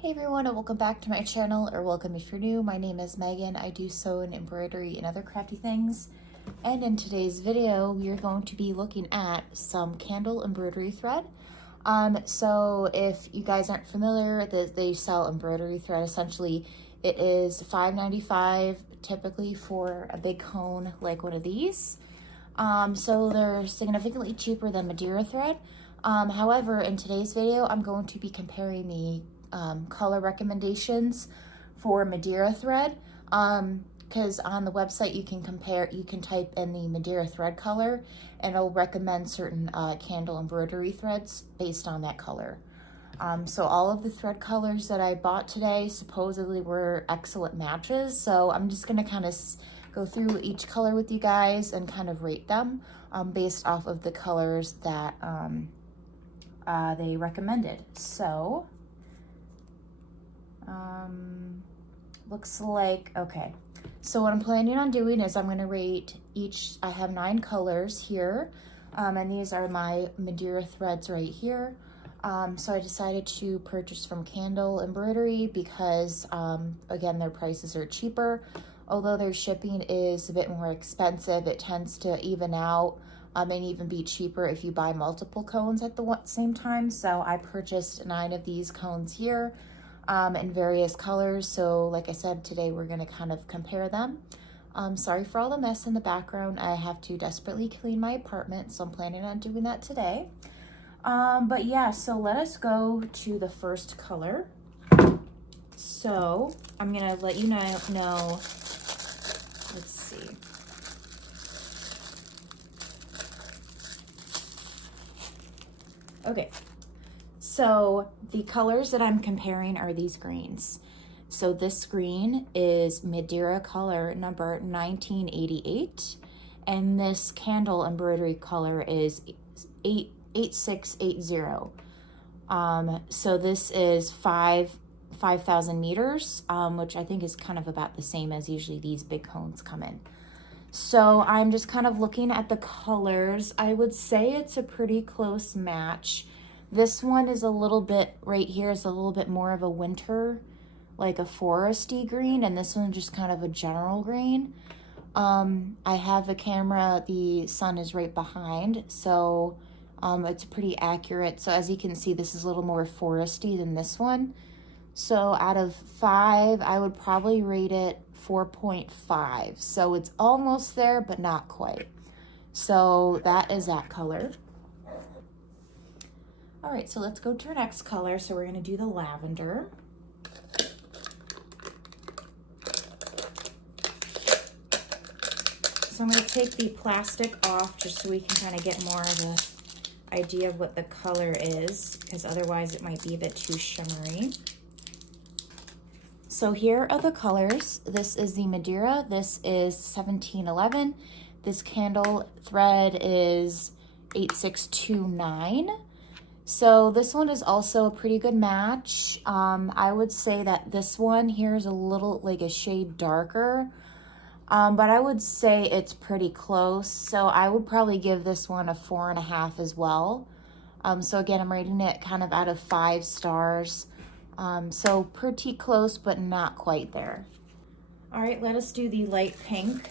Hey everyone, and welcome back to my channel, or welcome if you're new. My name is Megan. I do sew and embroidery and other crafty things. And in today's video, we are going to be looking at some candle embroidery thread. So if you guys aren't familiar, they sell embroidery thread. Essentially, it is $5.95 typically for a big cone like one of these. So they're significantly cheaper than Madeira thread. However, in today's video, I'm going to be comparing the color recommendations for Madeira thread, because on the website you can type in the Madeira thread color and it'll recommend certain candle embroidery threads based on that color. So all of the thread colors that I bought today supposedly were excellent matches, so I'm just going to kind of go through each color with you guys and kind of rate them based off of the colors that they recommended. So looks like, okay, so what I'm planning on doing is I'm going to rate each. I have 9 colors here, and these are my Madeira threads right here. So I decided to purchase from Candle Embroidery because again, their prices are cheaper. Although their shipping is a bit more expensive, it tends to even out and even be cheaper if you buy multiple cones at the same time. So I purchased 9 of these cones here in various colors. So like I said, today we're going to kind of compare them. Sorry for all the mess in the background. I have to desperately clean my apartment, so I'm planning on doing that today. But yeah, so let us go to the first color. So I'm going to let you know, let's see. Okay, so the colors that I'm comparing are these greens. So this green is Madeira Color number 1988, and this candle embroidery color is 8680. So this is 5,000 meters, which I think is kind of about the same as usually these big cones come in. So I'm just kind of looking at the colors. I would say it's a pretty close match. This one is a little bit, right here is a little bit more of a winter, like a foresty green, and this one's just kind of a general green. I have a camera, the sun is right behind, so it's pretty accurate. So as you can see, this is a little more foresty than this one. So out of 5, I would probably rate it 4.5. So it's almost there, but not quite. So that is that color. All right, so let's go to our next color. So we're going to do the lavender. So I'm going to take the plastic off just so we can kind of get more of an idea of what the color is, because otherwise it might be a bit too shimmery. So here are the colors. This is the Madeira. This is 1711. This candle thread is 8629. So this one is also a pretty good match. I would say that this one here is a little like a shade darker, but I would say it's pretty close. So I would probably give this one a 4.5 as well. So again, I'm rating it kind of out of 5 stars. So pretty close, but not quite there. All right, let us do the light pink.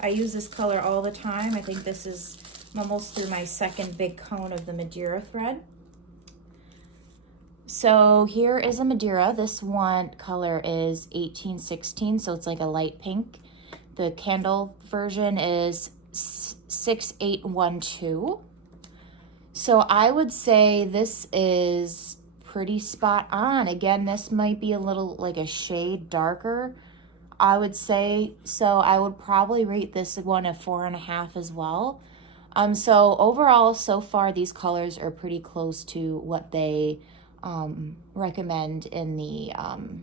I use this color all the time. I think this is almost through my second big cone of the Madeira thread. So here is a Madeira. This one color is 1816, so it's like a light pink. The candle version is 6812. So I would say this is pretty spot on. Again, this might be a little like a shade darker, I would say. So I would probably rate this one a 4.5 as well. So overall, so far, these colors are pretty close to what they recommend in the on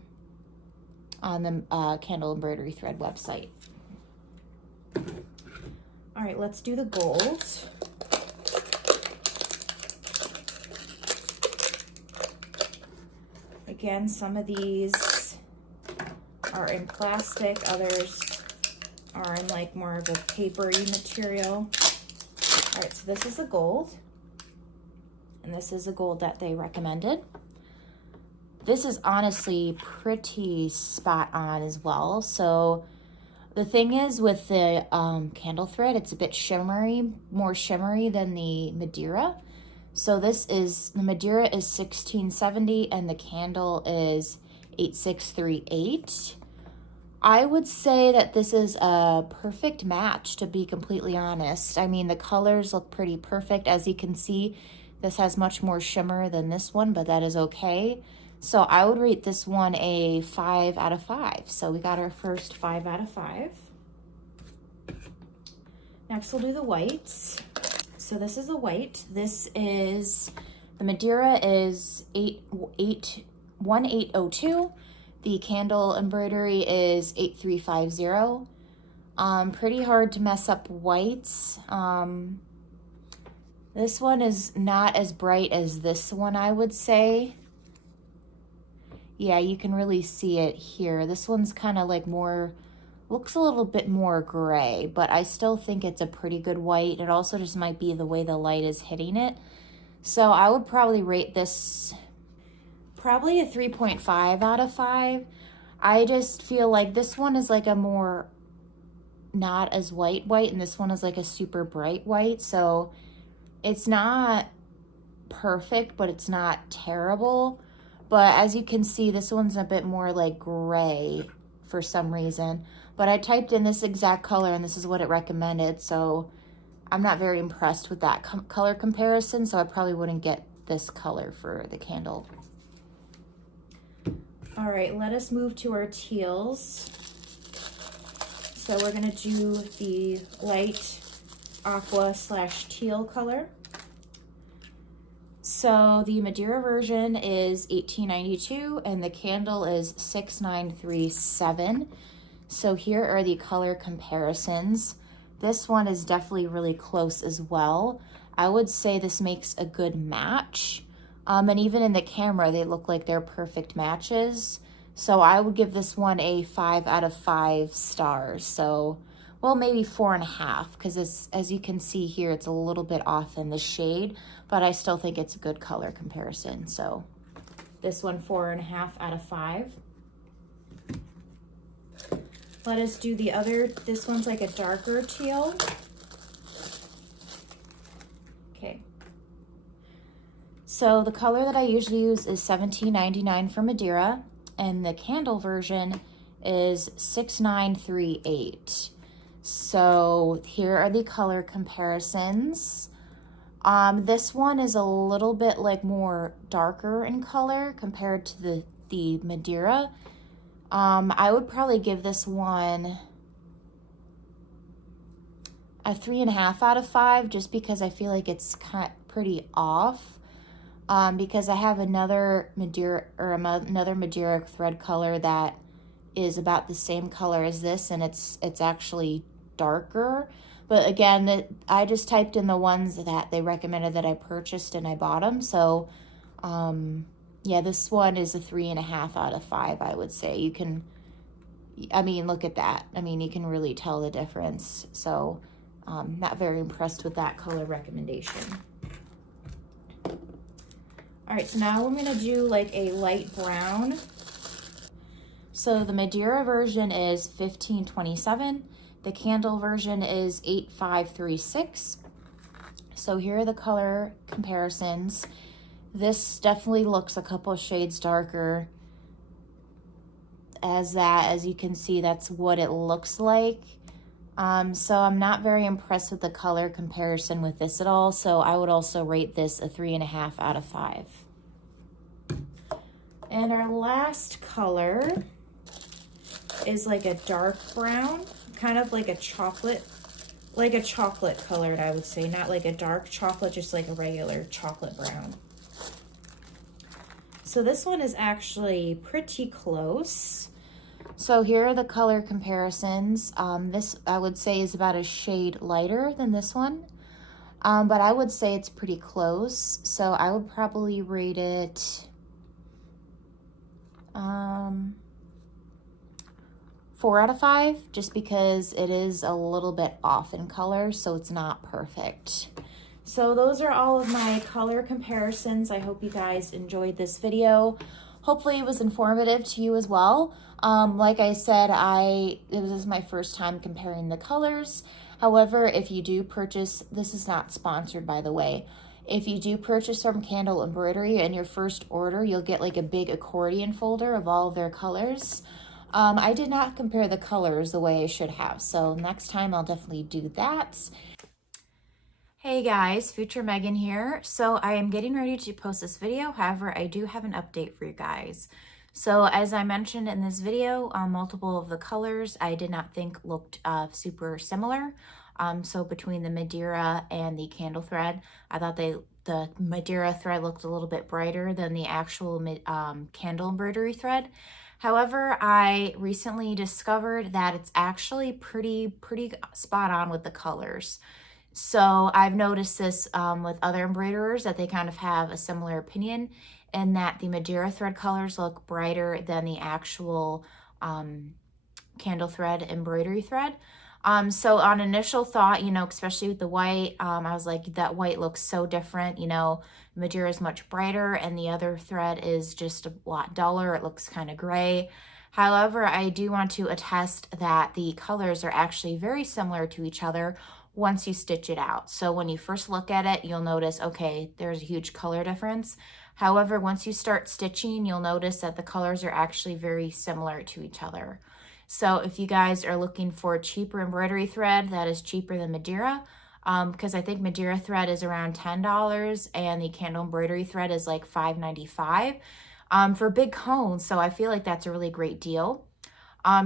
the Candle Embroidery Thread website. All right, let's do the gold. Again, some of these are in plastic, others are in like more of a papery material. All right, so this is the gold, and this is the gold that they recommended. this is honestly pretty spot on as well. So the thing is with the candle thread, it's a bit shimmery, more shimmery than the Madeira. So the Madeira is 1670 and the candle is 8638. I would say that this is a perfect match, to be completely honest. I mean, the colors look pretty perfect. As you can see, this has much more shimmer than this one, but that is okay. So I would rate this one a 5 out of 5. So we got our first 5 out of 5. Next we'll do the whites. So this is a white. This is, the Madeira is 1802. The candle embroidery is 8350. Pretty hard to mess up whites. This one is not as bright as this one, I would say. Yeah, you can really see it here. This one's kind of like more, looks a little bit more gray, but I still think it's a pretty good white. It also just might be the way the light is hitting it. So I would probably rate this probably a 3.5 out of 5. I just feel like this one is like a more not as white, and this one is like a super bright white. So it's not perfect, but it's not terrible. But as you can see, this one's a bit more like gray for some reason. But I typed in this exact color and this is what it recommended. So I'm not very impressed with that color comparison. So I probably wouldn't get this color for the candle. All right, let us move to our teals. So we're gonna do the light aqua / teal color. So the Madeira version is 1892 and the candle is 6937. So here are the color comparisons. This one is definitely really close as well. I would say this makes a good match. And even in the camera, they look like they're perfect matches. So I would give this one a 5 out of 5 stars. So, well, maybe 4.5, because as you can see here, it's a little bit off in the shade, but I still think it's a good color comparison. So this one, 4.5 out of 5. Let us do the other. This one's like a darker teal. Okay. So the color that I usually use is $17.99 for Madeira, and the candle version is 6938. So here are the color comparisons. This one is a little bit like more darker in color compared to the Madeira. I would probably give this one a 3.5 out of 5, just because I feel like it's pretty off. Because I have another Madeira thread color that is about the same color as this, and it's actually darker. But again, I just typed in the ones that they recommended that I purchased and I bought them. So yeah, this one is a 3.5 out of 5, I would say. You can, I mean, look at that. I mean, you can really tell the difference. So not very impressed with that color recommendation. All right, so now I'm gonna do like a light brown. So the Madeira version is 1527. The candle version is 8536. So here are the color comparisons. This definitely looks a couple of shades darker. As you can see, that's what it looks like. So I'm not very impressed with the color comparison with this at all. So I would also rate this a 3.5 out of 5. And our last color is like a dark brown, kind of like a chocolate colored, I would say. Not like a dark chocolate, just like a regular chocolate brown. So this one is actually pretty close. So here are the color comparisons. This, I would say, is about a shade lighter than this one. But I would say it's pretty close. So I would probably rate it 4 out of 5, just because it is a little bit off in color, so it's not perfect. So those are all of my color comparisons. I hope you guys enjoyed this video. hopefully it was informative to you as well. Like I said, this is my first time comparing the colors. However, if you do purchase, this is not sponsored by the way, if you do purchase from Candle Embroidery in your first order, you'll get like a big accordion folder of all of their colors. I did not compare the colors the way I should have, so next time I'll definitely do that. Hey guys, Future Megan here. So I am getting ready to post this video. However, I do have an update for you guys. So as I mentioned in this video, multiple of the colors I did not think looked super similar. So between the Madeira and the candle thread, I thought the Madeira thread looked a little bit brighter than the actual candle embroidery thread. However, I recently discovered that it's actually pretty spot on with the colors. So I've noticed this with other embroiderers that they kind of have a similar opinion, and that the Madeira thread colors look brighter than the actual candle thread embroidery thread. So on initial thought, you know, especially with the white, I was like, that white looks so different, you know, Madeira is much brighter and the other thread is just a lot duller. It looks kind of gray. However, I do want to attest that the colors are actually very similar to each other once you stitch it out. So when you first look at it, you'll notice, okay, there's a huge color difference. However, once you start stitching, you'll notice that the colors are actually very similar to each other. So if you guys are looking for a cheaper embroidery thread that is cheaper than Madeira, because I think Madeira thread is around $10 and the candle embroidery thread is like $5.95 for big cones. So I feel like that's a really great deal.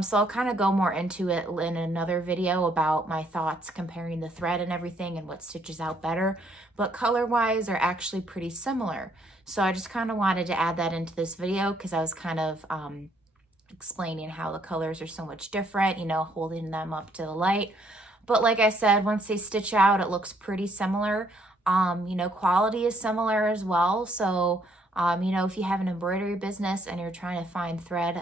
So I'll kind of go more into it in another video about my thoughts comparing the thread and everything and what stitches out better. But color-wise, are actually pretty similar. So I just kind of wanted to add that into this video because I was kind of explaining how the colors are so much different, you know, holding them up to the light. But like I said, once they stitch out, it looks pretty similar. You know, quality is similar as well. So, you know, if you have an embroidery business and you're trying to find thread,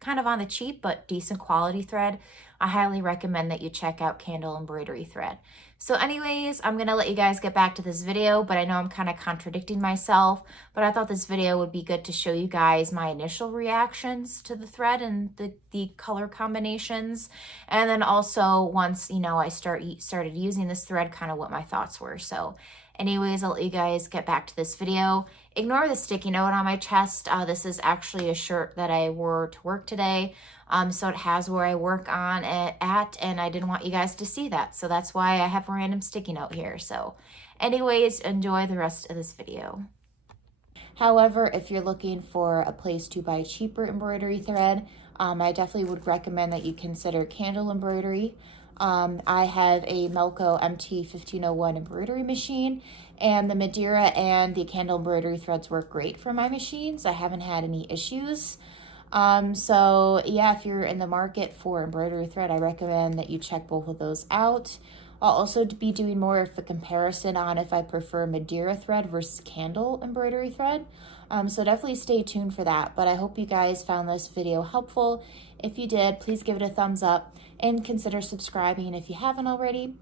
kind of on the cheap but decent quality thread, I highly recommend that you check out Candle Embroidery thread. So anyways, I'm gonna let you guys get back to this video, but I know I'm kind of contradicting myself, but I thought this video would be good to show you guys my initial reactions to the thread and the color combinations. And then also once, you know, I started using this thread, kind of what my thoughts were. So anyways, I'll let you guys get back to this video. Ignore the sticky note on my chest. This is actually a shirt that I wore to work today. So it has where I work on it at, and I didn't want you guys to see that. So that's why I have a random sticky note here. So anyways, enjoy the rest of this video. However, if you're looking for a place to buy cheaper embroidery thread, I definitely would recommend that you consider Candle Embroidery. I have a Melco MT1501 embroidery machine, and the Madeira and the candle embroidery threads work great for my machines. I haven't had any issues. So yeah, if you're in the market for embroidery thread, I recommend that you check both of those out. I'll also be doing more of a comparison on if I prefer Madeira thread versus candle embroidery thread. So definitely stay tuned for that. But I hope you guys found this video helpful. If you did, please give it a thumbs up and consider subscribing if you haven't already.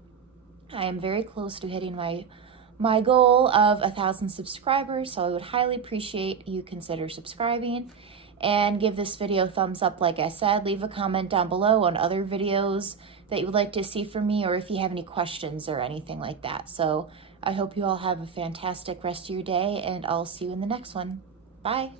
I am very close to hitting my goal of 1,000 subscribers, so I would highly appreciate you consider subscribing and give this video a thumbs up. Like I said, leave a comment down below on other videos that you would like to see from me, or if you have any questions or anything like that. So I hope you all have a fantastic rest of your day, and I'll see you in the next one. Bye.